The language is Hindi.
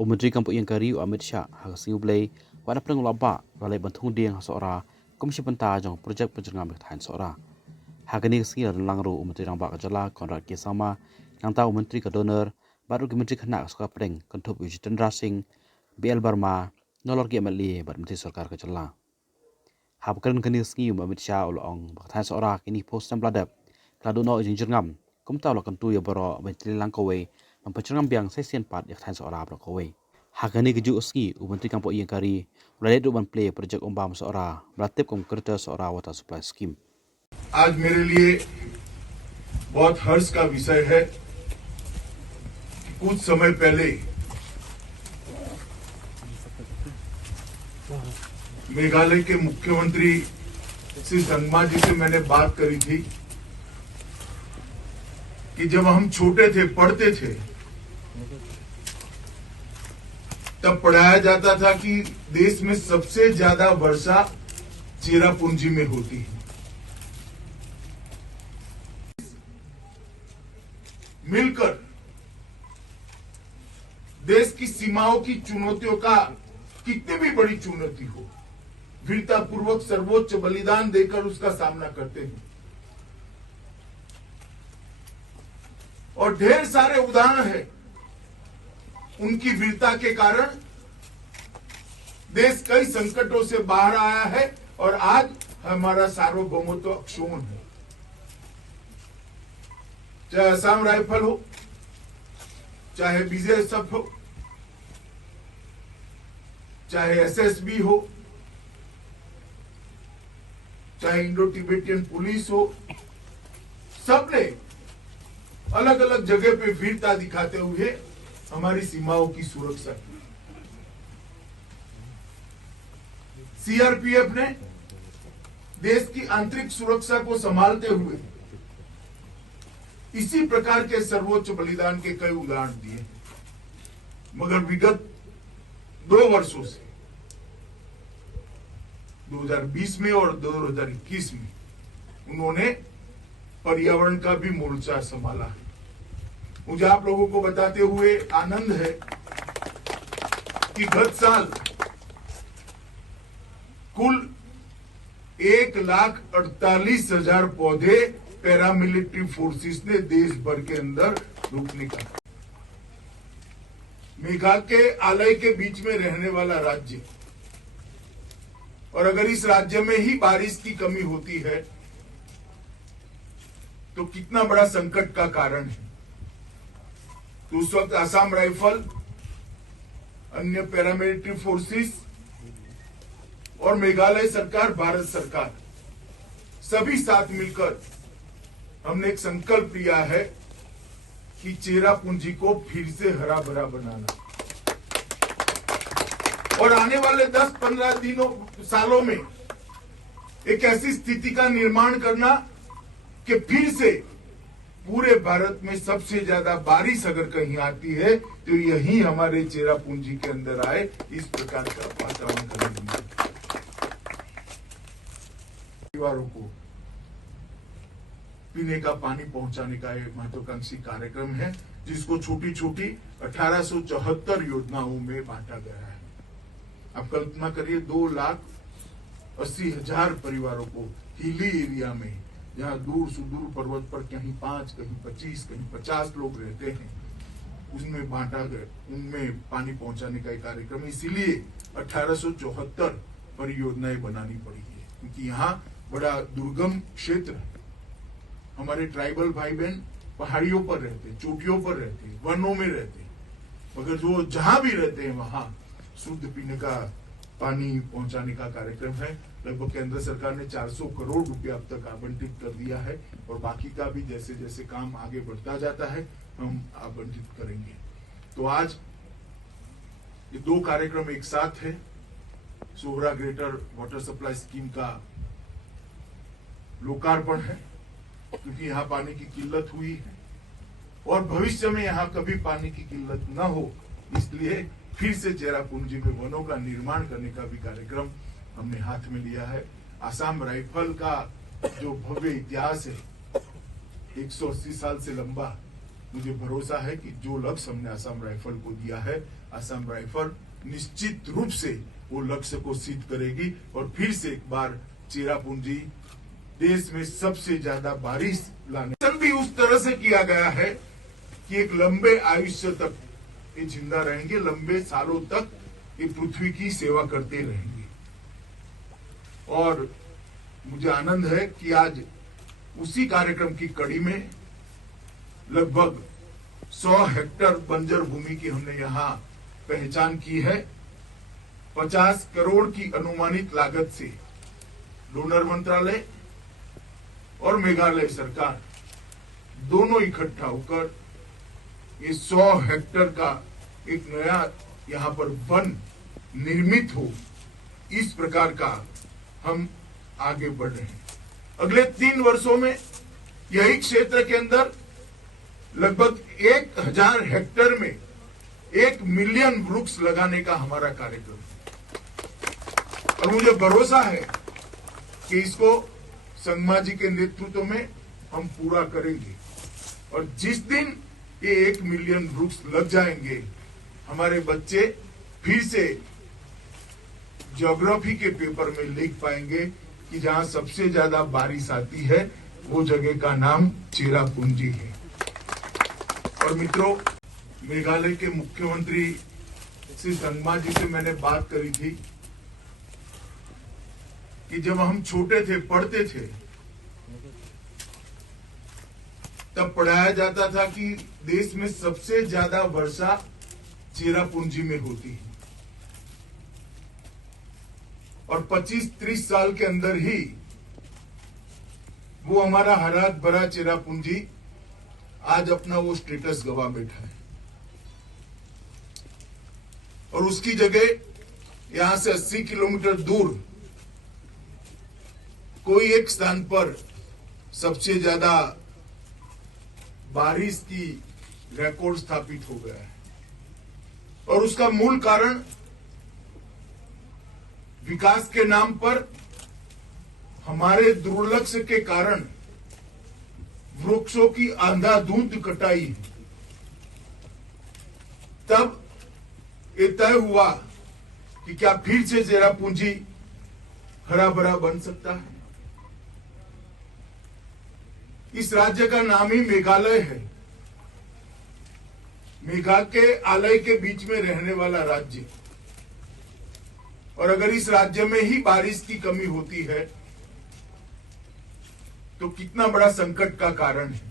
Menteri Kampung yang kari Amit Shah hasil blay pada perang laba balai bantung dieng seorang komisi penta jong projek penjenengan bertahan seorang. Hagani skill langru Menteri Rambak Kajala Konrad Kisama yang tahu Menteri Kedonor baru Menteri Kena Suka Pring Kentup Wijitendra Singh BL Barma nolor GMLE bar Menteri Sarkar Kajala. Habkan kani skill Amit Shah ulong bertahan seorang kini post dan bladap keladu no jenjengam kumta lo kentu ya baro Menteri Langkawe mempercengam biang sesian part yang bertahan seorang Langkawe. Hagani keju ski Menteri Kampung yang kari mulai duban play projek umbam seorang melatip kom kerja seorang water supply scheme. आज मेरे लिए बहुत हर्ष का विषय है कि कुछ समय पहले मेघालय के मुख्यमंत्री श्री संगमा जी से मैंने बात करी थी कि जब हम छोटे थे पढ़ते थे तब पढ़ाया जाता था कि देश में सबसे ज्यादा वर्षा चेरापूंजी में होती है। मिलकर देश की सीमाओं की चुनौतियों का कितनी भी बड़ी चुनौती हो वीरतापूर्वक सर्वोच्च बलिदान देकर उसका सामना करते हैं और ढेर सारे उदाहरण हैं उनकी वीरता के कारण देश कई संकटों से बाहर आया है और आज हमारा सार्वभौमत्व अक्षुण्ण है। चाहे असम राइफल हो, चाहे बीजेएसएफ हो, चाहे एसएसबी हो, चाहे इंडो तिब्बतियन पुलिस हो, सबने अलग अलग जगह पे वीरता दिखाते हुए हमारी सीमाओं की सुरक्षा की। सीआरपीएफ ने देश की आंतरिक सुरक्षा को संभालते हुए इसी प्रकार के सर्वोच्च बलिदान के कई उदाहरण दिए, मगर विगत 2 वर्षों से 2020 में और 2021 में उन्होंने पर्यावरण का भी मोर्चा संभाला है। मुझे आप लोगों को बताते हुए आनंद है कि गत साल कुल 1,48,000 पौधे पैरामिलिट्री फोर्सेस ने देश भर के अंदर रोपने का। मेघालय के आलय के बीच में रहने वाला राज्य और अगर इस राज्य में ही बारिश की कमी होती है तो कितना बड़ा संकट का कारण है। तो उस वक्त असम राइफल, अन्य पैरामिलिट्री फोर्सेस और मेघालय सरकार, भारत सरकार सभी साथ मिलकर हमने एक संकल्प लिया है कि चेरापूंजी को फिर से हरा भरा बनाना और आने वाले 10-15 सालों में एक ऐसी स्थिति का निर्माण करना कि फिर से पूरे भारत में सबसे ज्यादा बारिश अगर कहीं आती है तो यही हमारे चेरापूंजी के अंदर आए, इस प्रकार का वातावरण करेंगे। परिवारों को पीने का पानी पहुंचाने का एक महत्वाकांक्षी कार्यक्रम है जिसको छोटी छोटी 1874 योजनाओं में बांटा गया है। आप कल्पना करिए 2,80,000 परिवारों को हिली एरिया में, जहां दूर सुदूर पर्वत पर कहीं 5, कहीं 25, कहीं 50 लोग रहते हैं, उसमें बांटा गया, उनमें पानी पहुंचाने का एक कार्यक्रम। इसीलिए 1874 परियोजनाएं बनानी पड़ी है क्योंकि यहाँ बड़ा दुर्गम क्षेत्र है। हमारे ट्राइबल भाई बहन पहाड़ियों पर रहते, चोटियों पर रहते, वनों में रहते, मगर जो जहां भी रहते हैं वहां शुद्ध पीने का पानी पहुंचाने का कार्यक्रम है। लगभग केंद्र सरकार ने 400 करोड़ रुपया अब तक आवंटित कर दिया है और बाकी का भी जैसे जैसे काम आगे बढ़ता जाता है हम आवंटित करेंगे। तो आज ये 2 कार्यक्रम एक साथ है। Sohra greater water supply scheme का लोकार्पण है क्योंकि यहाँ पानी की किल्लत हुई है और भविष्य में यहाँ कभी पानी की किल्लत न हो, इसलिए फिर से चेरापूंजी में वनों का निर्माण करने का भी कार्यक्रम हमने हाथ में लिया है। असम राइफल का जो भव्य इतिहास है 180 साल से लंबा, मुझे भरोसा है कि जो लक्ष्य हमने असम राइफल को दिया है असम राइफल निश्चित रूप से वो लक्ष्य को सिद्ध करेगी और फिर से एक बार चेरापूंजी देश में सबसे ज्यादा बारिश लाने भी उस तरह से किया गया है कि एक लंबे आयुष्य तक ये जिंदा रहेंगे, लंबे सालों तक ये पृथ्वी की सेवा करते रहेंगे। और मुझे आनंद है कि आज उसी कार्यक्रम की कड़ी में लगभग 100 हेक्टेयर बंजर भूमि की हमने यहाँ पहचान की है। 50 करोड़ की अनुमानित लागत से डोनर मंत्रालय और मेघालय सरकार दोनों इकट्ठा होकर ये 100 हेक्टेयर का एक नया यहाँ पर वन निर्मित हो, इस प्रकार का हम आगे बढ़ रहे हैं। अगले 3 वर्षों में यही क्षेत्र के अंदर लगभग 1000 हेक्टेयर में 1 मिलियन वृक्ष लगाने का हमारा कार्यक्रम है और मुझे भरोसा है कि इसको संगमा जी के नेतृत्व में हम पूरा करेंगे। और जिस दिन ये 1 मिलियन वृक्ष लग जाएंगे, हमारे बच्चे फिर से ज्योग्राफी के पेपर में लिख पाएंगे कि जहां सबसे ज्यादा बारिश आती है वो जगह का नाम चेरापूंजी है। और मित्रों, मेघालय के मुख्यमंत्री श्री संगमा जी से मैंने बात करी थी कि जब हम छोटे थे, पढ़ते थे, तब पढ़ाया जाता था कि देश में सबसे ज्यादा वर्षा चेरापूंजी में होती है और 25-30 साल के अंदर ही वो हमारा हरात भरा चेरापूंजी आज अपना वो स्टेटस गवा बैठा है और उसकी जगह यहां से 80 किलोमीटर दूर कोई एक स्थान पर सबसे ज्यादा बारिश की रिकॉर्ड स्थापित हो गया है और उसका मूल कारण विकास के नाम पर हमारे दुर्लक्ष्य के कारण वृक्षों की अंधाधुंध कटाई है। तब ये तय हुआ कि क्या फिर से चेरापूंजी हरा भरा बन सकता है। इस राज्य का नाम ही मेघालय है, मेघा के आलय के बीच में रहने वाला राज्य। और अगर इस राज्य में ही बारिश की कमी होती है तो कितना बड़ा संकट का कारण है।